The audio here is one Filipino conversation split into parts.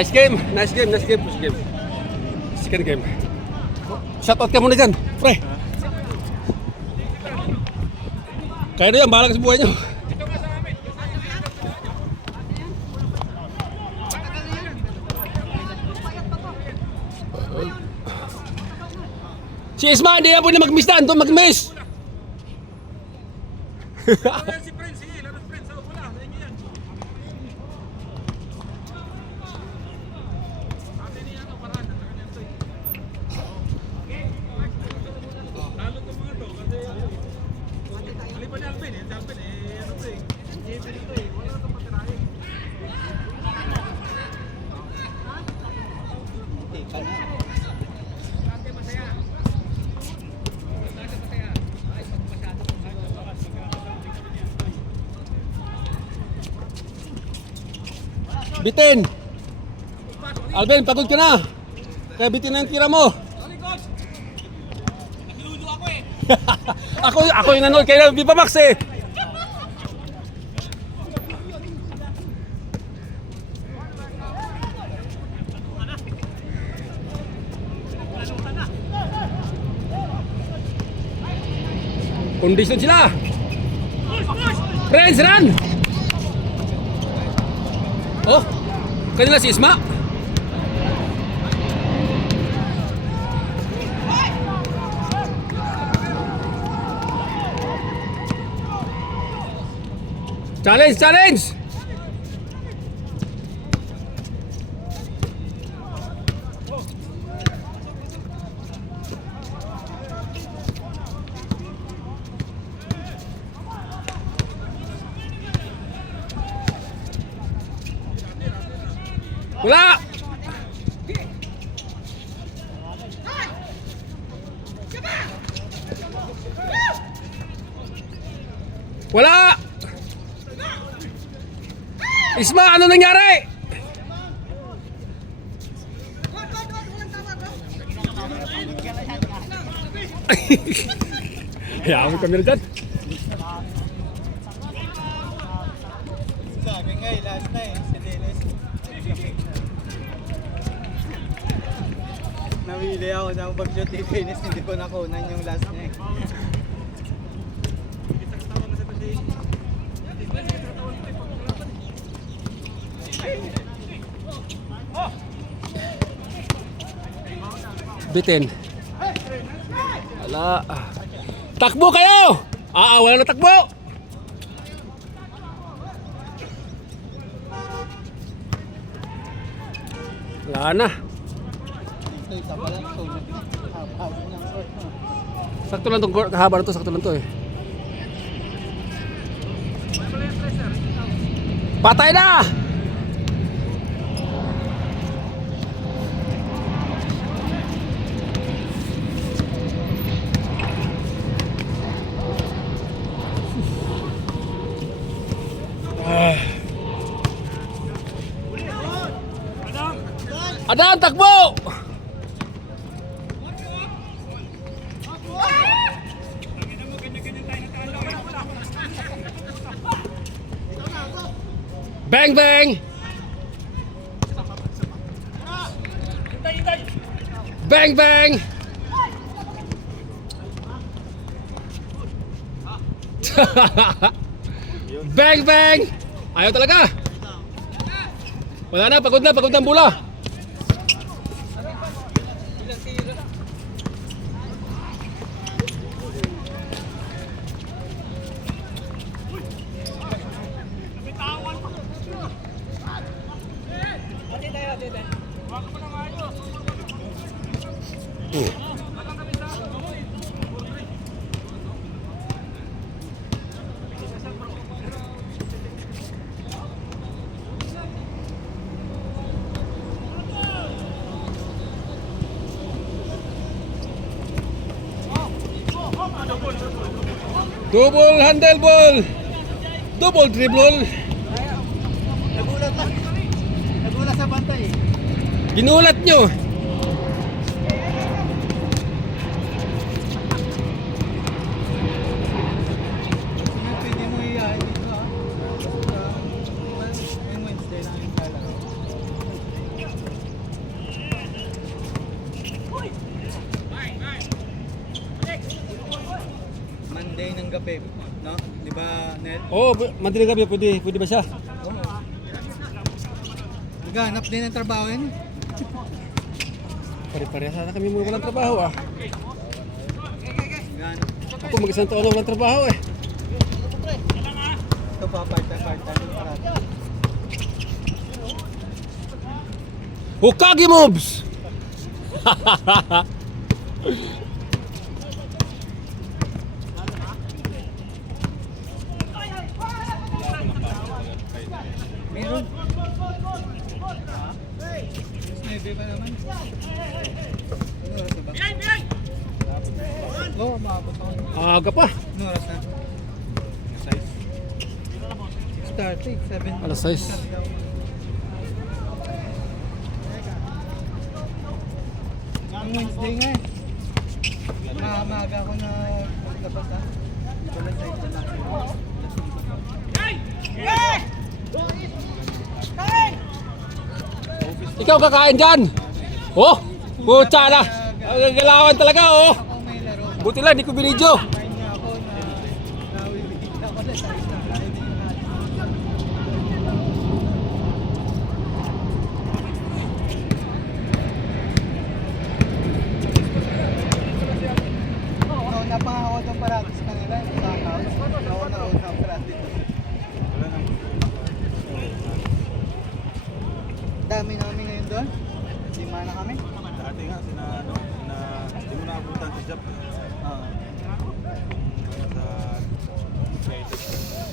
Nice game. Nice game. Nice game. First game. Second game. Shoutout ka muna dyan, pre. Kaya na yan, bahala ka sa buhay nyo. Si Isma, hindi na po na mag-miss na. Ito mag-miss. Si Prince, sige, laro Prince. Sa wala, sa inyo yan. Ate niya ang parada sa kanya ito. Lalo ko mga to, kasi maliban ni Alvin eh. Si Alvin eh, ano to eh. Jason ito eh, wala itong patirahin. Bitin. Alvin, pagod ka na. Kaya bitin na yung tira mo. Sorry coach! Naglululo ako eh. ako yung nanood. Kaya Viva Max eh. Kondisyon sila. Friends, run! Oh, kanila si Isma. Challenge, challenge! Wala! Wala! Isma, ano nangyari? Hayaan mo kami dyan. Sabi nga last na eh, si Dennis. Nawili ako sa pag-shoot ni Dennis, hindi ko nakunan yung last niya eh. Bitin. Wala. Takbo kayo! Wala na takbo! Wala na. Isa pa lang, so haba ng short mo. Sakto lang itong kahaba na to, sakto lang to eh. Patay na! Adam, takbo! Bang bang! Bang bang! Bang bang! Ayaw talaga! Wala na, pagod na ang bola. Double handle ball. Double dribble. Nagulat lang. Nagulat sa bantay eh. Ginulat nyo. Pwede mo iyahin dito ah. Yung Wednesday lang yung kala. day ng gabi, no? Di ba, Nel? Oo, madaling gabi, pwede ba siya? Oo. Naghanap din ng trabaho yan. Pare-pareha sana kami muna walang trabaho ah. Naghanap. Ako mag-isang taon na walang trabaho eh. Ito pa, part-time yung parati. Hokage moves! Meron. Maybe pa naman. Ano oras na ba? Oo, maabot ako. Aga pa. Ano oras na? 6:30, 7. Alas 6. Ang Wednesday nga eh. Maaga ako na maglabas ha. Wala sa ito na. Ikaw kakain dyan! Oh! Pucha na! Ang galawan talaga oh! Ako may laro. Buti lang, di ko binidyo. Kain nga ako na nawibigit ako na sa isang Friday night. Nauna pa ako doon practice kanila. Nauna practice. Dami namin ngayon doon. Lima na kami. Dati nga, hindi mo naabutan si Jap. Oo. Sa creative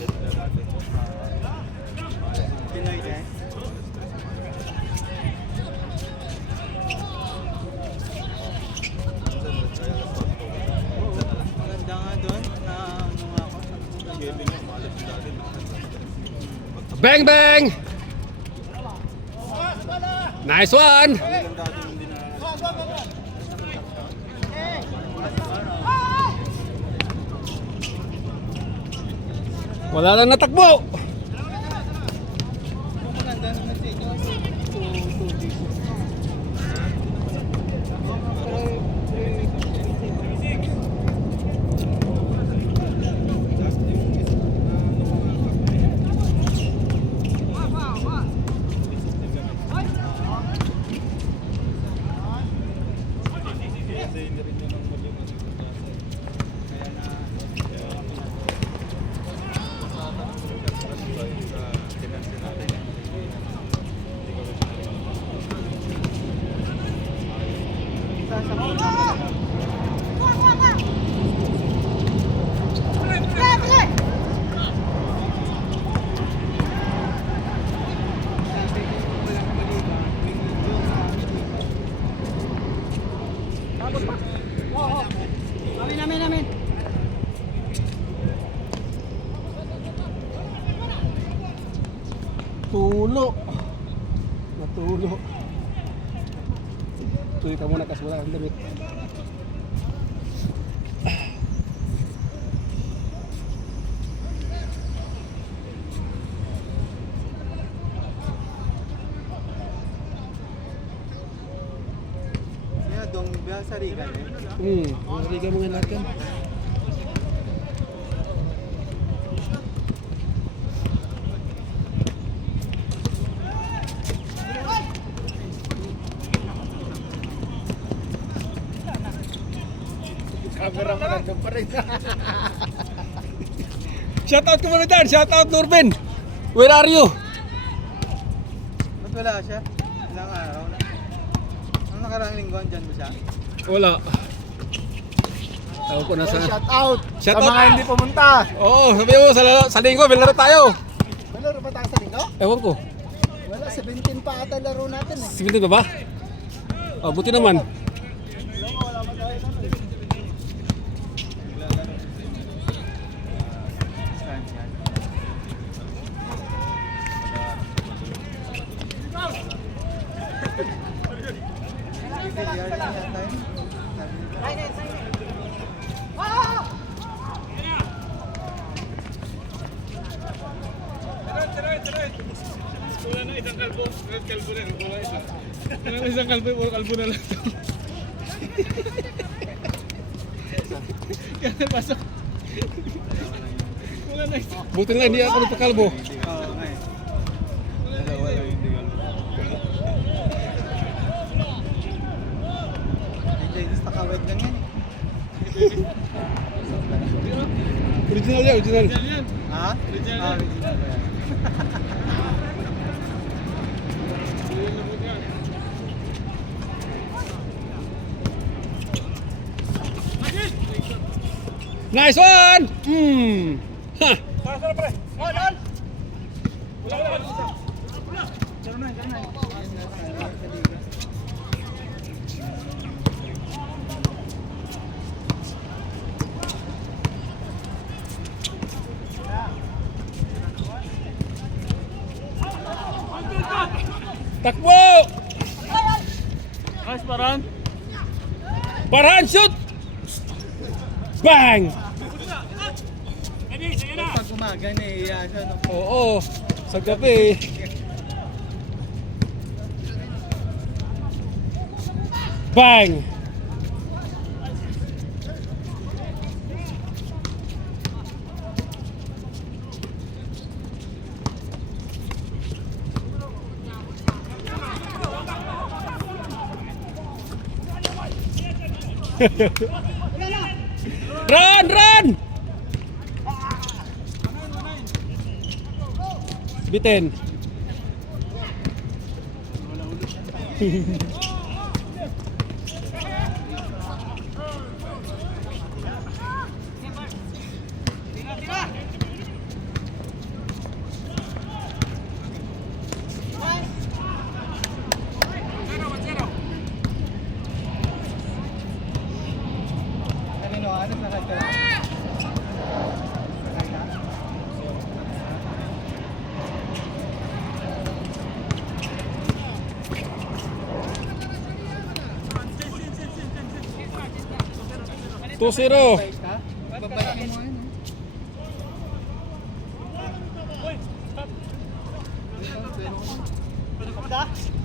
set na dati. Pinoy din. Maganda nga doon na ano nga ako. Kevin yung malas dati. Bang bang! Nice one! Ang dati hindi na... Wala lang natakbo! Maganda naman sa inyo. 2 days. Kasi hindi rin yun ang mali. Kaya na... Namin. Tulo! Natulo. Tuloy ka muna kasi wala kang damit. Kaya dong biya sa Rigan eh. Naliga mo nga lahat yan. Camera mo nandun pa rin. Shoutout ko muna dyan! Shoutout Norben! Where are you? Ba't wala siya? Ilang araw na. Ang nakaraang linggo dyan mo siya? Wala. Tawag ko na sa... Shout out! Shout sa out! mga hindi pumunta! Oo, sabi mo sa linggo, may laro tayo. Malaro ba tayo sa linggo? Ewan ko. Wala, 17 pa ata laro natin eh. Simintin ba ba? Oh, buti naman. Wala pa tayo naman. Wala na isang kalbo. Kalbo na. Wala na isang kalbo. Puro kalbo na lang ito. Kaya pasok. Wala na. Buti na hindi ako nagpakalbo. Oo nga eh. Dalawa lang yung digal. Medyo istakawet lang yan. Original yan, original. Yan yan. Ha? Original Ah, yan. original ba yan? Nice one! Hmm. Ha! Tara, tara, pre. On, on. Wala, wala. Diyan na, diyan na. Takbo! Nice, Paran. Parhan, shoot! Bang! Pag umaga na iya siya, no? Oo, sa gabi. Bang! Run! Run! Bitin. Kanino, ano sa kanya? Sakay ka? 2-0. Babalik ka? Babalik mo yun, no?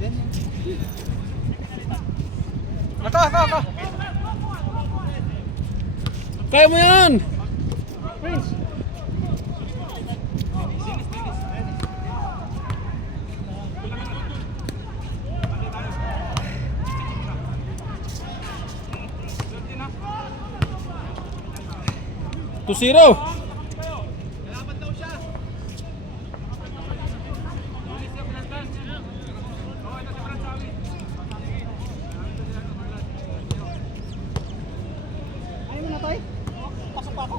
Yan, yan. Ako! Kaya mo yan! Prince! Two zero. Ayaw mo na tayo? Pasok pa ako.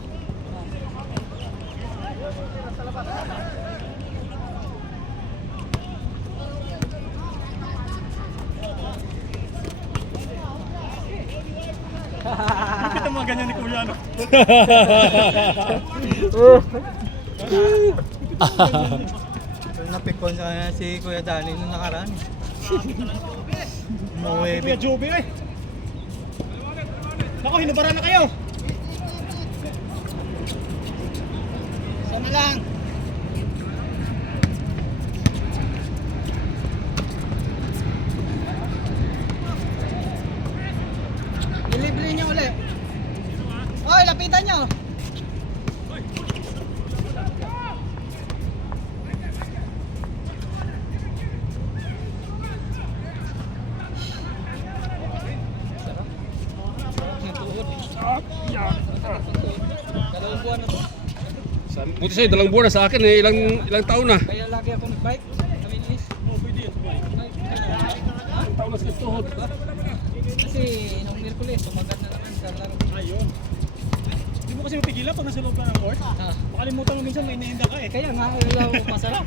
Ito mga ganyan ni Kuya, no? Napikon sa kanya si Kuya Danny nung nakaraan. Umuwi. Kuya Joby, eh. Nako, hinubara na kayo. Sana lang. Delivery niyo ulit. Oy, lapitan niyo. Buti sa'yo, dalang buwan na sa akin eh. Ilang taon na. Kaya lagi ako nag-bike. Kaminis. Oh, pwede yan. Ilang taon na sa tuhod. Kasi nung Miyerkules, tumagat na naman sa laro. Ayun. Hindi mo kasi mapigilan pag nasa loob ka ng court. Ah, Makalimutan mo minsan may iniinda ka, eh. kaya nga, laro ko masarap.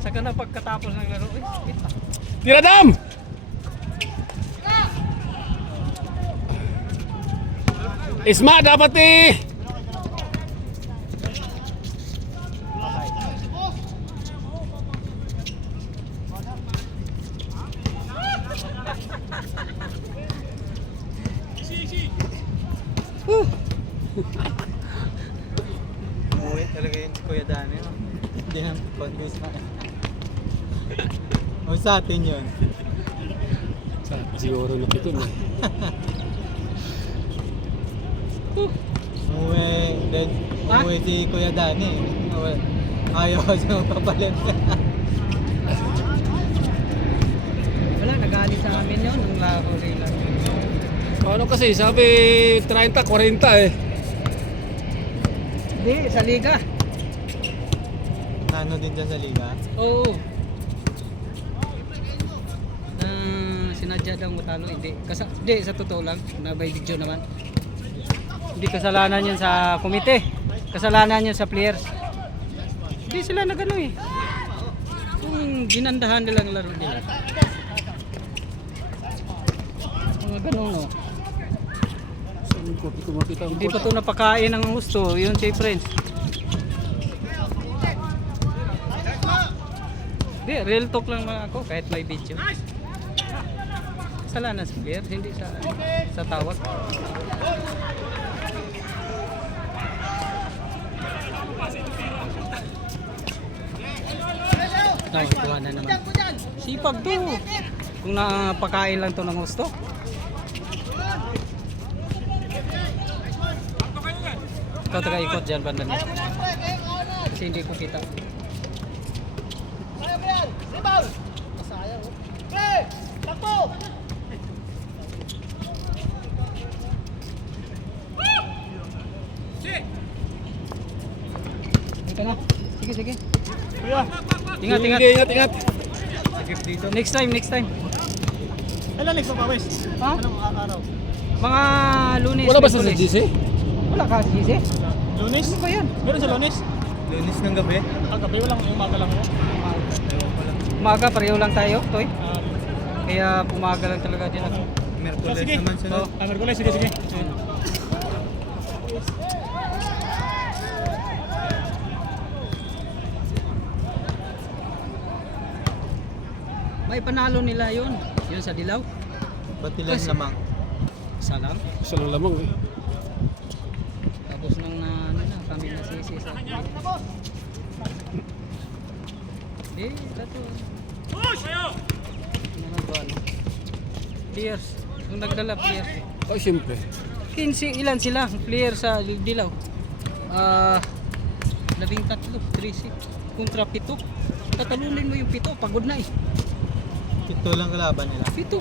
Saka na pagkatapos ng laro, kita. Tira dam! Isma, dapat eh! Umuwi talaga yun si Kuya Danny. No? Hindi na confuse na. O sa atin yun. Siguro na ito eh. Ha? Umuwi si Kuya Dani. Ayaw kasi magpapalit. Wala, nagalit sa amin yun. Nung laro rin lang. Ano kasi, sabi 30, 40 eh. Hindi, sa liga. Nano din dyan sa liga? Oo. Sinadya daw matalo, hindi. Hindi, sa totoo lang, na may video naman. Hindi kasalanan yun sa komite. Kasalanan yun sa players. Hindi sila nagano eh. Yung ginandahan nilang laro nila. Mga ganun no. Hindi pa ito napakain ng gusto, yun si Prince. Hindi, real talk lang mga ako kahit may video. Kasalanan sa player, hindi sa tawag. Kuha na naman. Sipag to. Kung napakain lang to ng gusto. Ikaw taga-ikot dyan banda niya. Kasi hindi ko kita. Ito na. Sige, sige. Ingat, ingat. Ingat. Next time. Kailan next pa, Wes? Ha? Anong araw? Mga Lunes. Wala ba sa Miyerkules. GC? Wala ka sa GC? Lunes? Ano ba yan? Meron sa Lunes? Lunes ng gabi. Gabi walang yung umaga lang mo. Umaga, pareho lang tayo, Toy. Kaya pumaga lang talaga din ako. So, sige. Merkules, sige. May panalo nila yun. Yun sa Dilaw. Ba't ilan lamang? Isa lang. Isa lang lamang eh. Tapos nang kami nasisi sa dato. Players. Yung nagdala players. Ay, siyempre. 15, ilan sila? Player sa Dilaw. 13, 36. Kontra 7. Tatalunin mo yung 7. Pagod na eh. 7 lang kalaban nila. 7.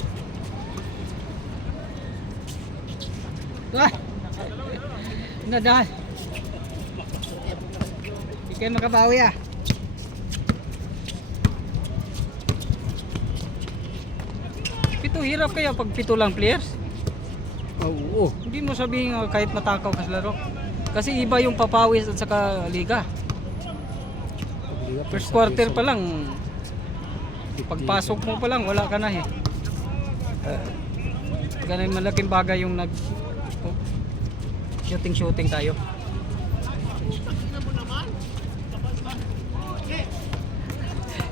Ah! Nadal. Hindi kayo makabawi ah. Pito, hirap kaya pag 7 lang players. Oo. Hindi mo sabihin kahit matakaw ka sa laro. Kasi iba yung papawis at saka liga. First quarter pa lang, pagpasok mo pa lang, wala ka na eh. Ganun malaking bagay yung shooting tayo.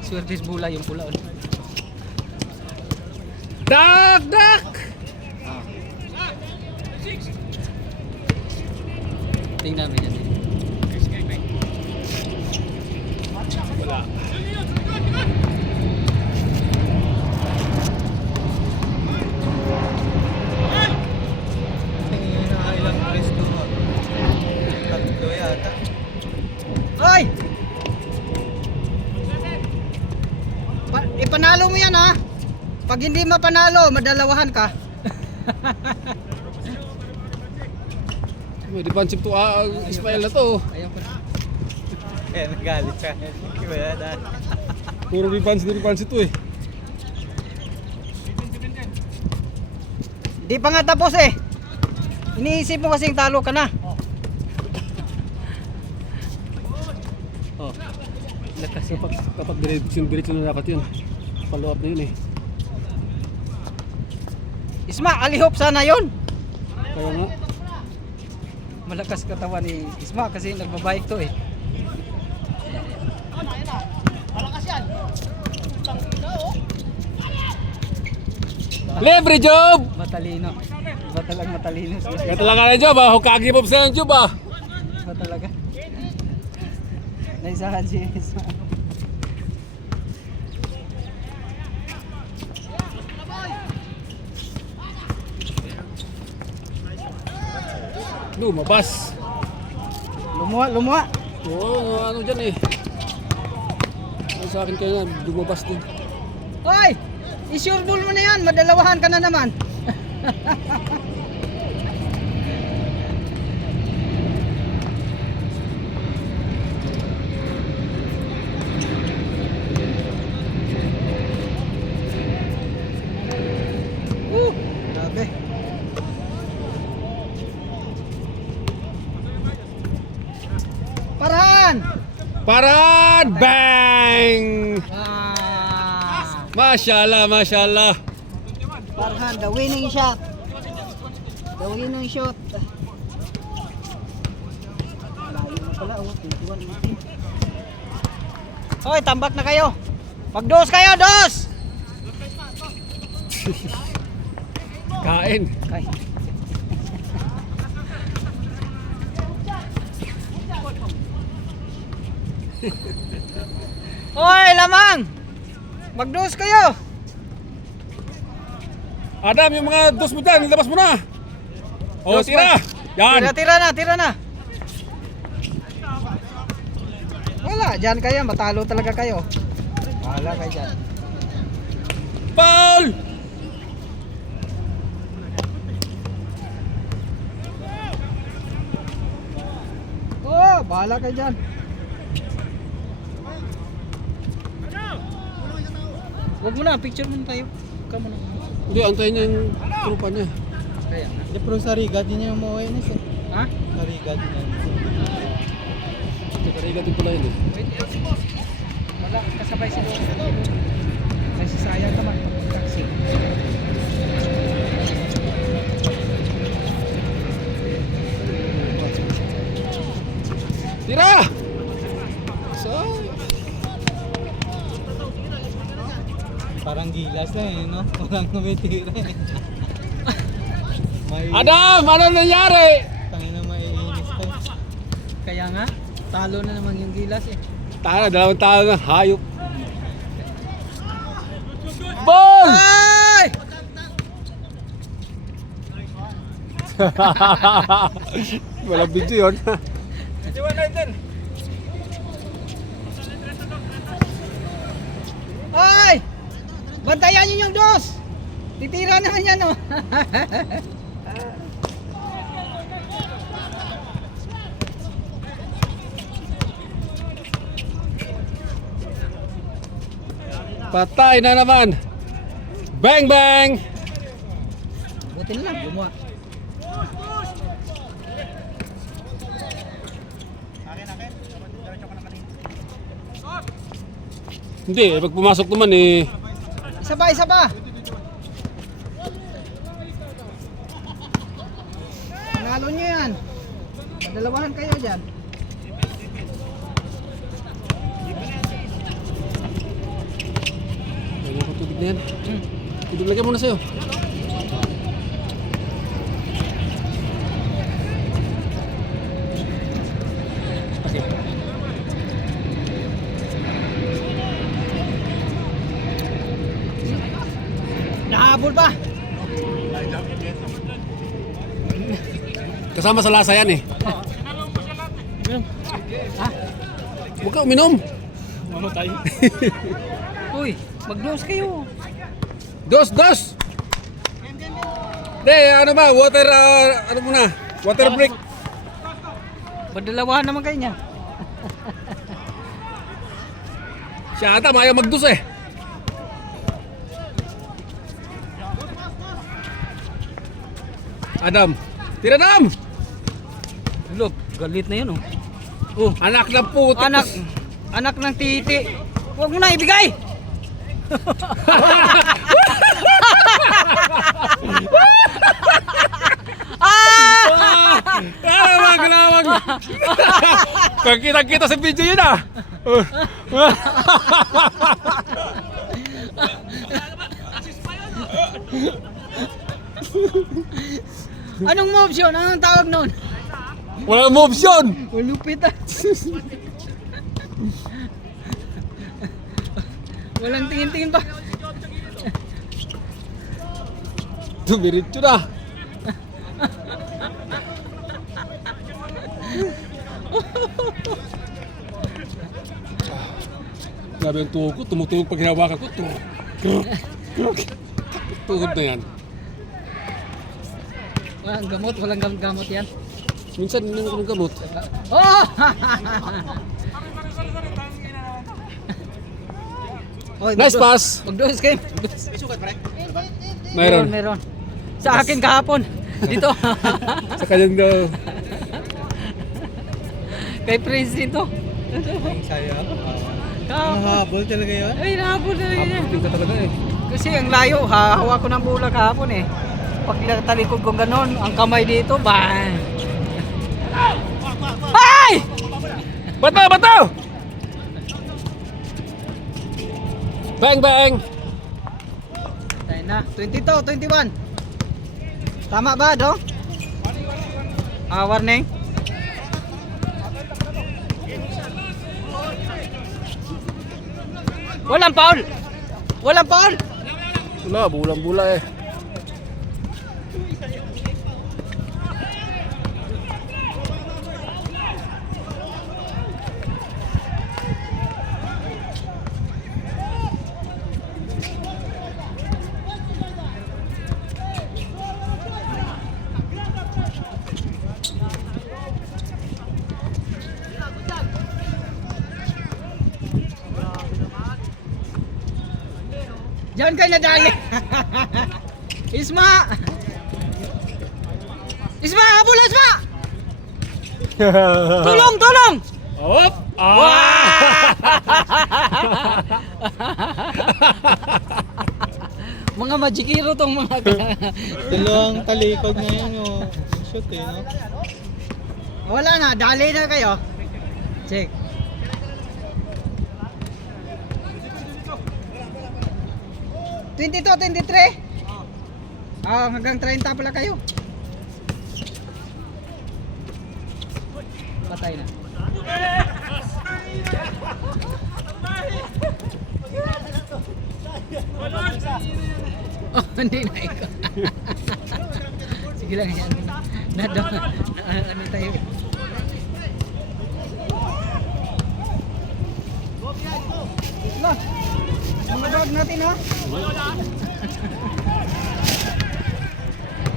Swertis bula yung pula. Dak! Tingnan mo yan. Wala. Ilang presto mo? 3 yata. Hoy! Ipanalo mo yan ha. Pag hindi mapanalo, madalawahan ka. May defensive to Ismael na to. Ayaw ko. Kaya nagalit siya. Kuya Dani. Puro defense ito eh. Di pa nga tapos eh. Iniisip mo kasing talo ka na. Oh. Lakas yan. Kapag diretso na dapat yun. Follow up na yun eh. Isma, alihop sana yun. Kaya nga. Malakas katawan ni Isma kasi nagbabike to eh. Libre job! Matalino. Iba talagang matalino. Kaya talaga na job ah. Hukagi mo sa job ah. Iba talaga. Naisahan si Isma. Lumabas. Lumuha. Oo, ano dyan eh. Ay, sa akin kaya lumabas din. Hoy! I-sure ball mo na yan. Madalawahan ka na naman. Grabe. Parahan! Parad! Bang! Ah, Mashallah, mashallah. Farhan, the winning shot. The winning shot. Layo na pala, oh. 21-18. Hoy, tambak na kayo. Mag-dos kayo, dos! Kain. Ay. Hoy, lamang! Mag-dos kayo! Adam, yung mga dos mo dyan, ilabas mo na. O, Dos tira. Yan. Tira na. Wala, dyan kayo, matalo talaga kayo. Wala kayo dyan. Foul! Oh, bahala kayo dyan. Huwag mo na, picture mo na tayo. Huwag mo na. Hindi, antayin niya yung trupa niya. Kaya na. Hindi, pero sa Riga, di niya umuwi na siya. Ha? Sa Riga, di niya Kariga din pala yun eh. Wait, wala, kasabay si Lord. May sisayang naman. Taxi. Tira! So, Parang gilas lang eh, no? Walang kumitira eh. May... Adam, ano nangyari? Tangina maiinis tayo. Kaya nga, talo na naman yung gilas eh. Tara, 2 tao na, hayop. Ball! Ay! Walang video yun. Ay! Bantayan niyo yung dos! Titira naman yan oh. Patay na naman. Bang bang! Buti na lang, gumawa. Hindi, pag pumasok naman eh. Isa pa! Panalo niyo yan. Madalawahan kayo dyan. Ano ko tubig na yan? Tubig lagyan muna sa'yo. Nahabol pa! Kasama sa lasa yan eh. Ha? Huwag ka uminom. Mamatay. Uy, mag-dos kayo. Dos! Hindi, ano ba? Water, ano muna? Water break. Madalawahan naman kayo niya. Siya ata, ayaw magdos eh. Adam. Tira Adam! Look, galit na yun oh. Oh, anak ng putik. Anak ng titi. Huwag mo na ibigay. Lawag. Kakita-kita sa video yun ah. Anong moves yun? Anong tawag nun? Walang moves yun. Lupit ah. Walang tingin-tingin pa. Dumiritso na. Grabe ang tuhod ko. Tumutulog pag hinawakan ko. Tuhod na yan. Walang gamot, walang gamot yan. Minsan hindi ko ng gamot. Oh! Oy, Nice pass! Magduhos kayo. Mayroon. Meron. Sa akin kahapon. Dito. Sa kanyang daw. Kay Prince dito. Sayo. Kahapon. Mahabol talaga yun. Ay, nahabol na rin yan. Tingka talaga eh. Kasi ang layo, hahawa ko ng bola kahapon eh. Pag talikod ko ganon, ang kamay dito, bang! Ay! Bato! Bato! Bang! Bang! Tayo na, 22, 21. Tama ba, do? Warning. Walang foul! Walang foul! Wala, bulang-bula eh. Diyan kayo nadali. Isma! Isma! Habol! Isma! Tulong! Tulong! Hop! Mga magikiro tong mga Dalawang talikod ngayon yung shoot eh, no? Wala na, dali na kayo. Check. $22, 23? Hanggang 30 pala kayo. Patay na. Oh, hindi na ikaw. Sige lang yan. Ano tayo? Lah, mga dog natin ha.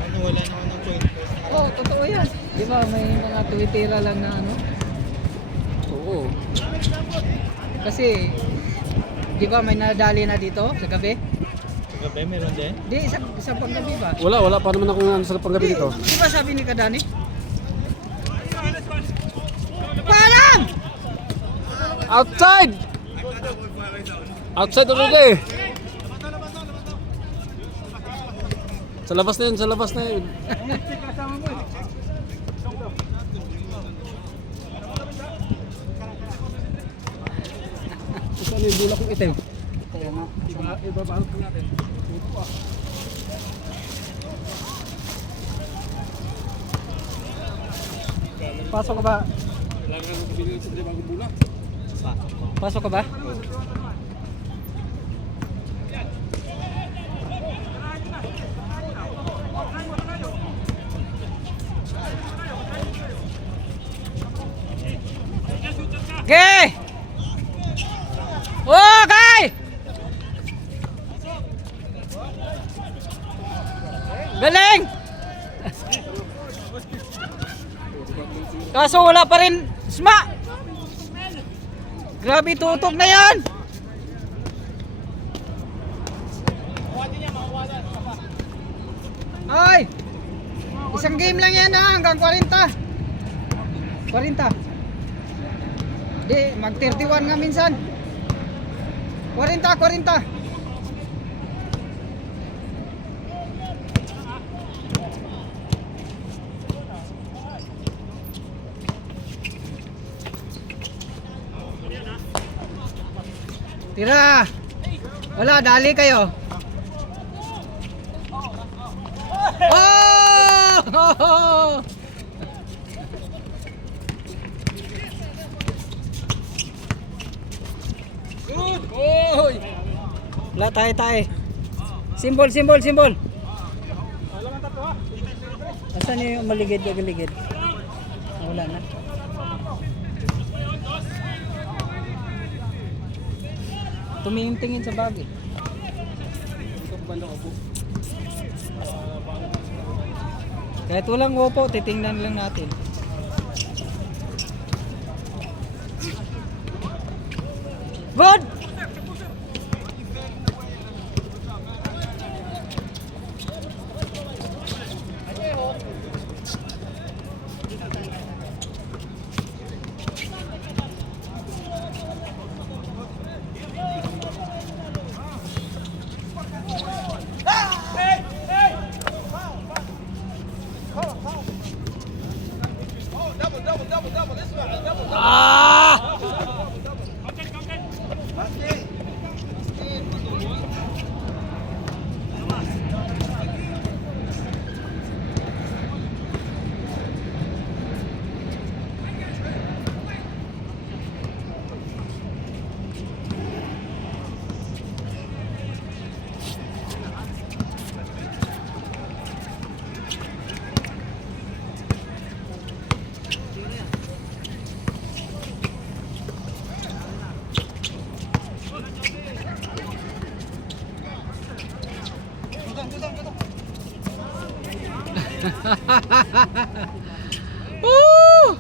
Ano, wala naman ng point. Oh, totoo yan. Di ba may mga tuwitira lang na ano? Oo. Kasi, di ba may nadali na dito sa gabi? Gabi, meron din? Di, sa panggabi ba? Wala pa naman ako sa panggabi dito. Di ba sabi ni Kadani? Parang! Outside! Outside already! Sa labas na yun, sa labas na yun. Saan yung bulak ng itim? Ibabahal ko natin. Pasok ka ba? Kailangan ko kabili sa bagong bulak. Pasok ka ba? Okay! Okay! Galing! Kaso wala pa rin Isma! Grabe tutok na yan! Ay! Isang game lang yan ha, hanggang 40. 40. Di, mag 31 nga minsan. 40. Tira. Wala, dali kayo. Oh! Good. Oy. Wala tayo. Simbol. Asan yung maligid? Wala na. tumingin-tingin sa bagay. Kahit walang upo, titingnan lang natin. Good! Ah! Woo!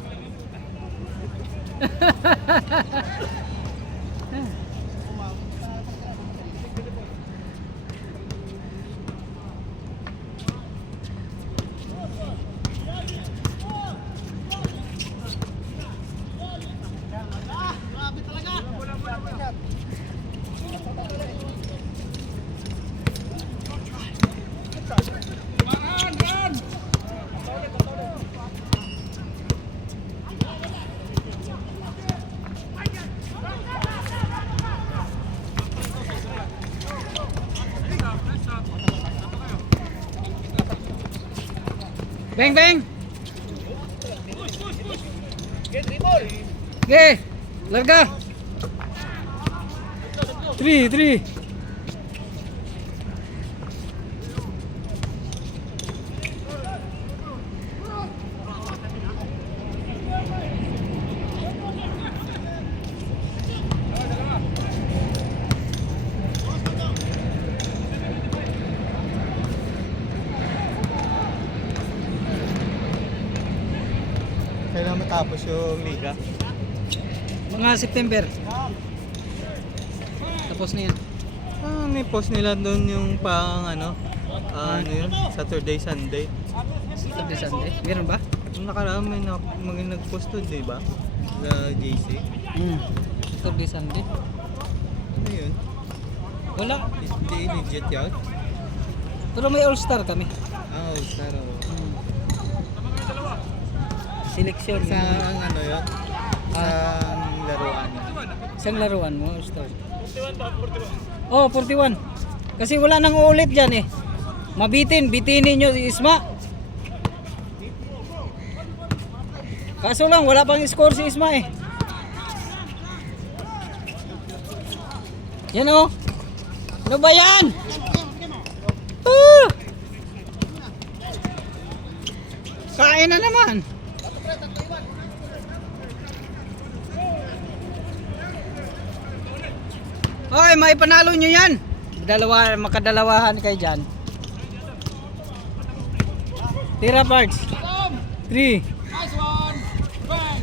Bang bang. Okay, larga. 3. Kailan matapos yung liga? Mga September. Tapos na yan. May post nila doon yung pang ano yun? Saturday, Sunday. Saturday, Sunday. Meron ba? Yung nakaraan may nag-post doon, di ba? Sa JC. Saturday, Sunday. Ano yun? Wala. Hindi legit yun? Pero may all-star kami. All-star. Seleksyon. Sa ano yun? Sa laruan. Isang laruan mo, all-star. Oh, 41. Kasi wala nang uulit dyan eh. Bitinin nyo si Isma. Kaso lang, wala pang score si Isma eh. Yan oh. Ano ba yan? Kain na naman. Okay, may panalo nyo yan. Makadalawahan kayo dyan. Tira parts. 3. Nice one! Bang!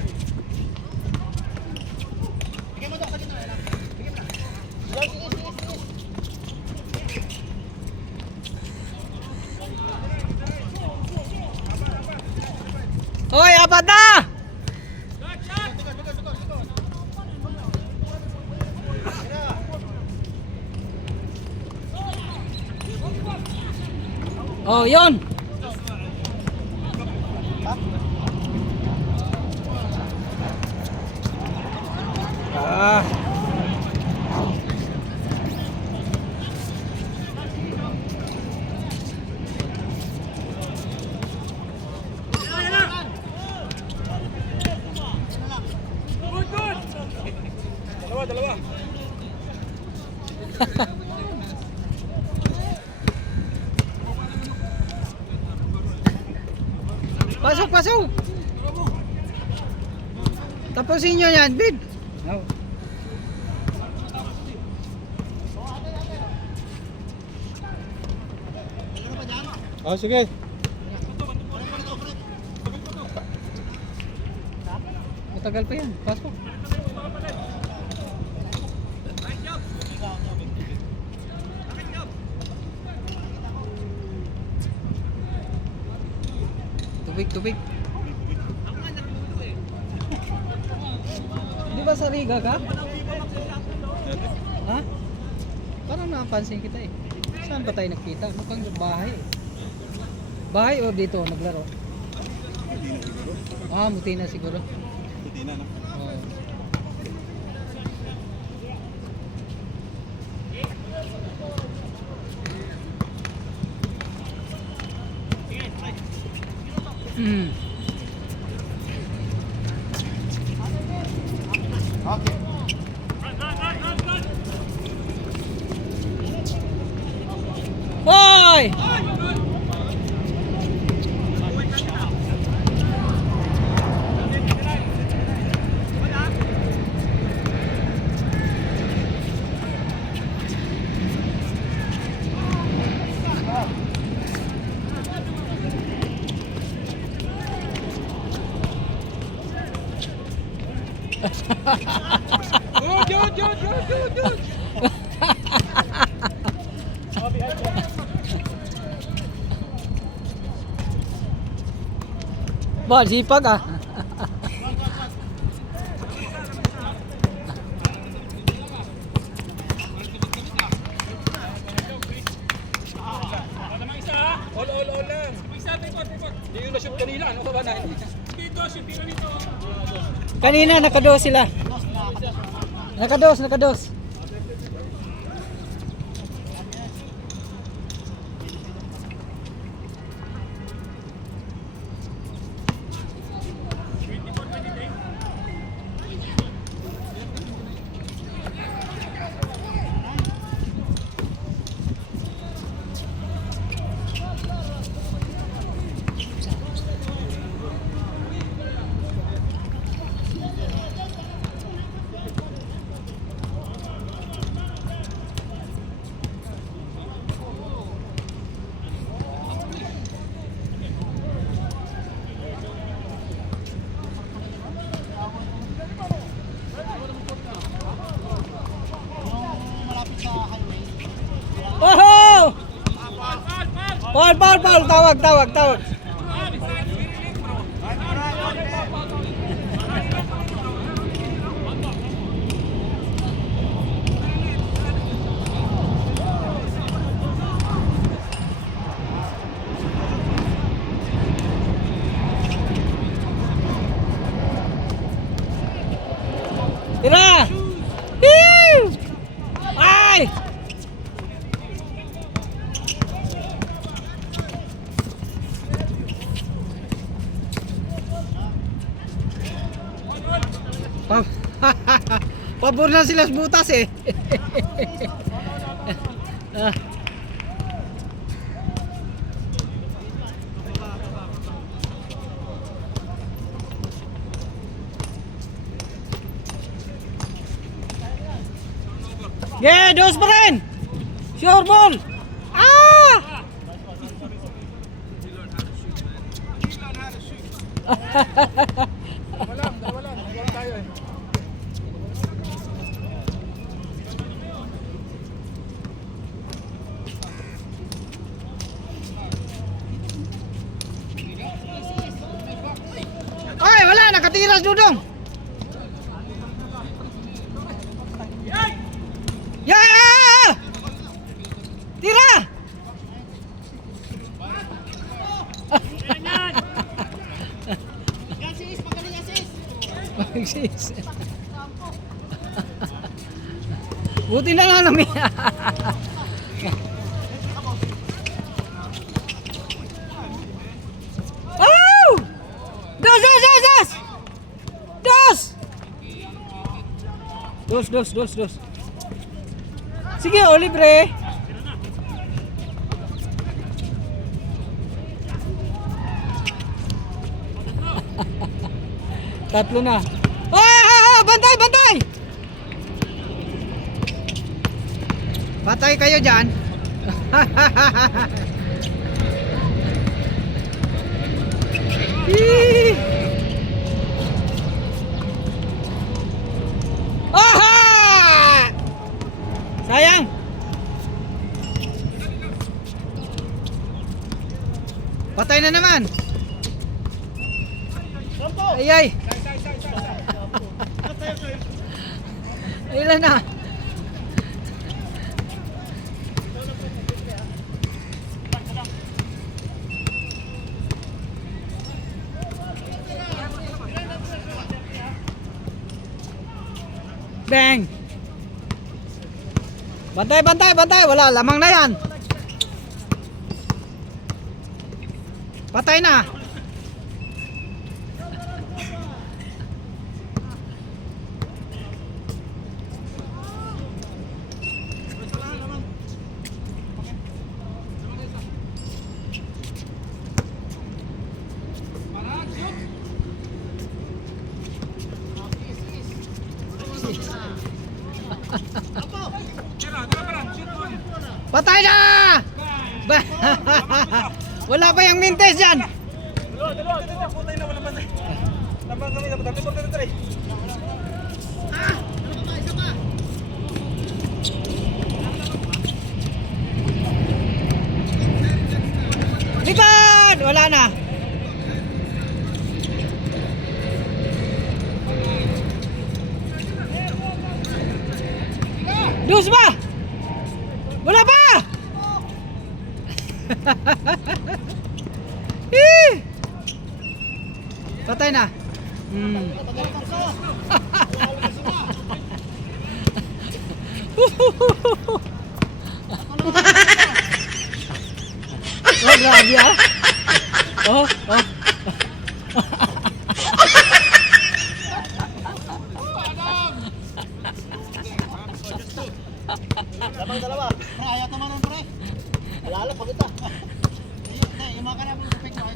Hoy, apat na! Oh, yun. Ah. Dalawa. Pasok. Tapusin nyo yan, bid. Oh. Oh, sige. Matagal pa yan. Pasok. Tubig, tubig. Di ba sa Riga ka? Ha? Parang napansin kita eh. Saan ba tayo nakita? Mukhang bahay eh. Bahay o dito naglaro? Ah, muti na siguro. Hindi na. Oo. Mm. Boy! Good. Ba, sipag ah. All lang. Hindi yung na-shoot kanina. Ano ka ba na? Dito, shoot dito. Kanina nakados sila. Nakados. Oh! Paul, tawag. Tira! Woo! Ay! Pabor na sila sa butas eh. Ah. Yeah, dos pa rin. Sure ball. Ah! Dalawa tayo eh. Ay, wala, nakatiras Dudong. Yeah! Tira! Magsis. Buti na nga namin. Oh! Dos. Sige, o libre. Tatlo na. Ah! Bantay! Patay kayo dyan. Patay na naman. Ay ay. Ilan na? Bang! Bantay, bantay, bantay! Wala, lamang na yan! Patay na! Patay na! Wala pa yung mintes dyan! Dalawa, putay na, wala patay. Tambang kami, tapos na try. Likod! Wala na! Dus ba? Wala pa! Patay na. Oh, grabe ah. Oh, oh. Dalawa. Pre, ayaw naman pre. Alala, pagod na. Yung mga kanabang sa picture.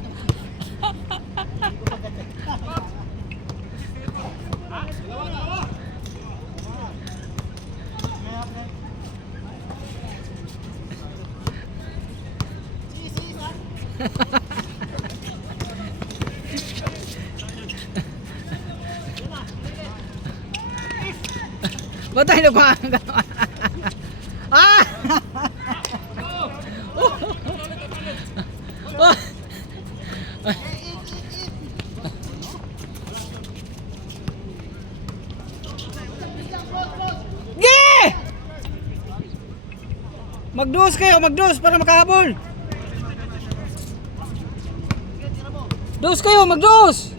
Batay na ba? Ah! Ge! Magdos kayo, magdos para makahabol. Dos kayo, magdos.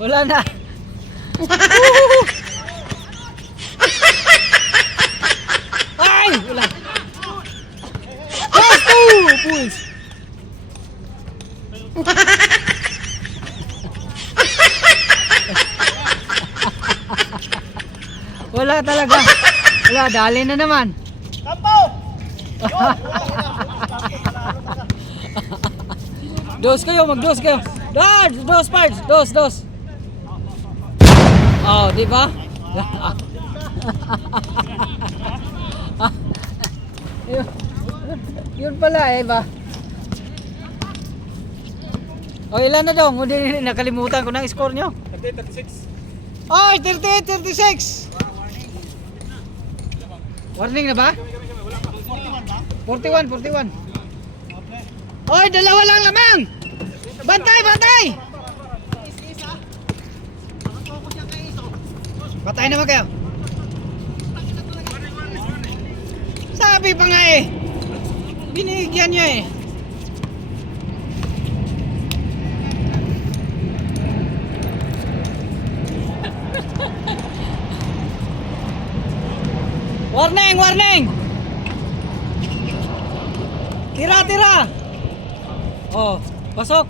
Wala na. Ay, wala. Puls. Wala talaga. Wala, dali na naman. Kampo! Dos kayo, magdos kayo. Dos parts, dos. Oh, di ba? Yun pala eh ba? O ilan na dong? Hindi nakalimutan ko ng score nyo. 36. Oy, 38-36. Warning na ba? 41. Oy, dalawa lang lamang. Bantay. Patay naman kayo. Sabi pa nga eh. Binigyan niya eh. Warning! Tira! Oh, pasok!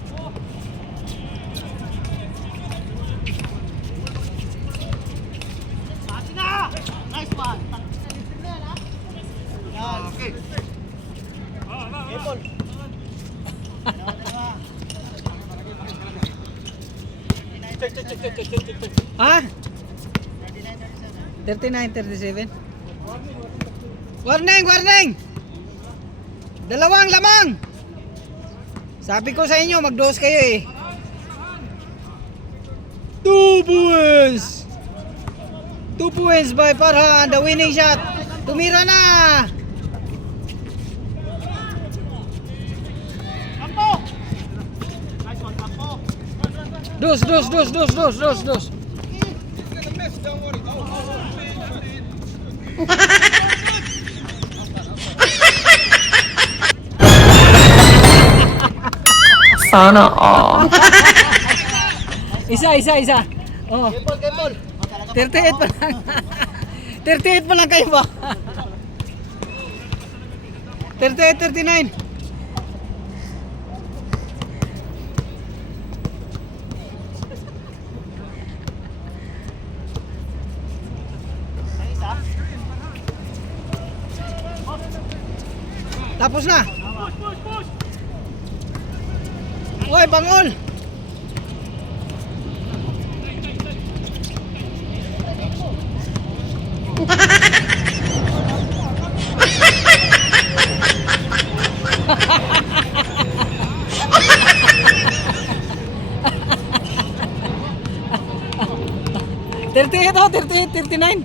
Ha? 39-37. Warning, warning! Dalawang lamang! Sabi ko sa inyo, mag-dose kayo eh. 2 points! 2 points by Farhan, the winning shot. Tumira na! Dos. Sana all. Isa. Oh. Kebol. 38 pa lang. 38 pa lang kayo ba? 38-39. Tapos na. Hoy, Bangol. Thirty-eight, 39.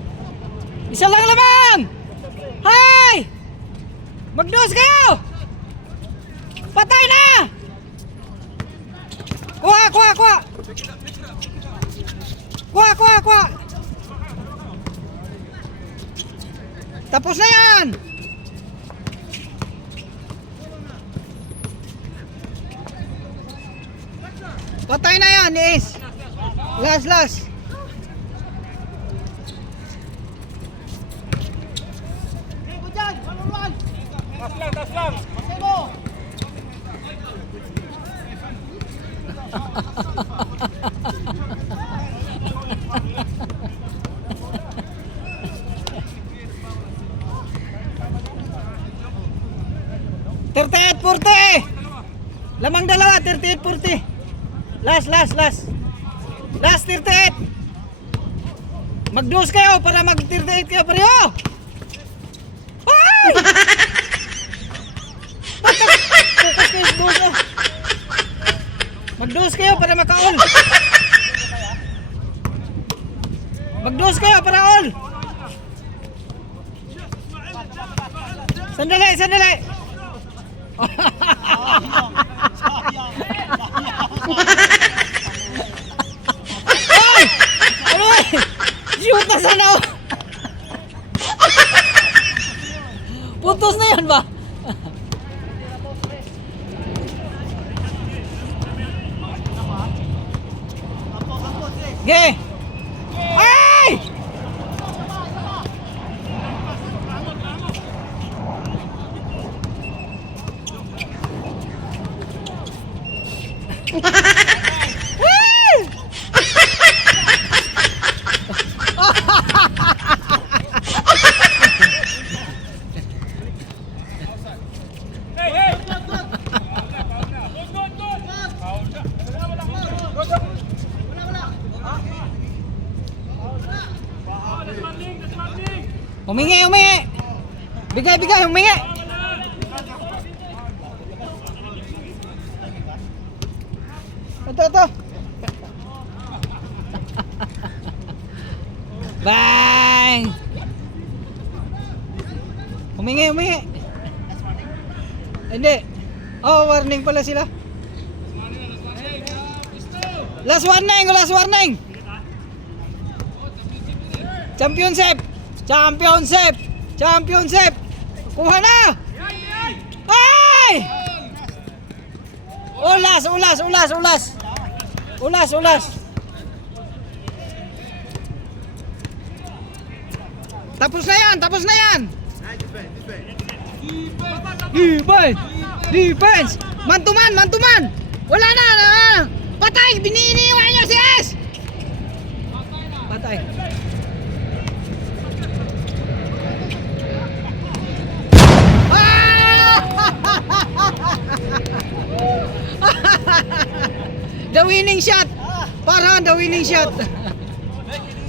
Isa lang lamang. Hay! Mag-dos kayo! Patay na! Kuha! Tapos na yan! Patay na yan, Is! Last! Tas lang. Thirty-eight, 40! Lamang dalawa, 38-40. Last. Last 38. Mag-dos kayo para mag-38 kayo pareho. Ay! Focus kayo sa dos, oh. Mag-dos kayo para maka-all. Mag-dos kayo para all. Sandali. Ay! Ano eh? Shoot na sana oh. Putos na yan ba? Ge! Ay! Humingi! Bigay, humingi! Ito. Bang! Humingi! Hindi. Oh, warning pala sila. Last warning! Championship! Kuha na! Ay! Ulas! Tapos na yan! Defense! Man to man! Wala na! Patay! Bininiwan nyo si S! Patay! The winning shot! Parang the winning shot! Ay,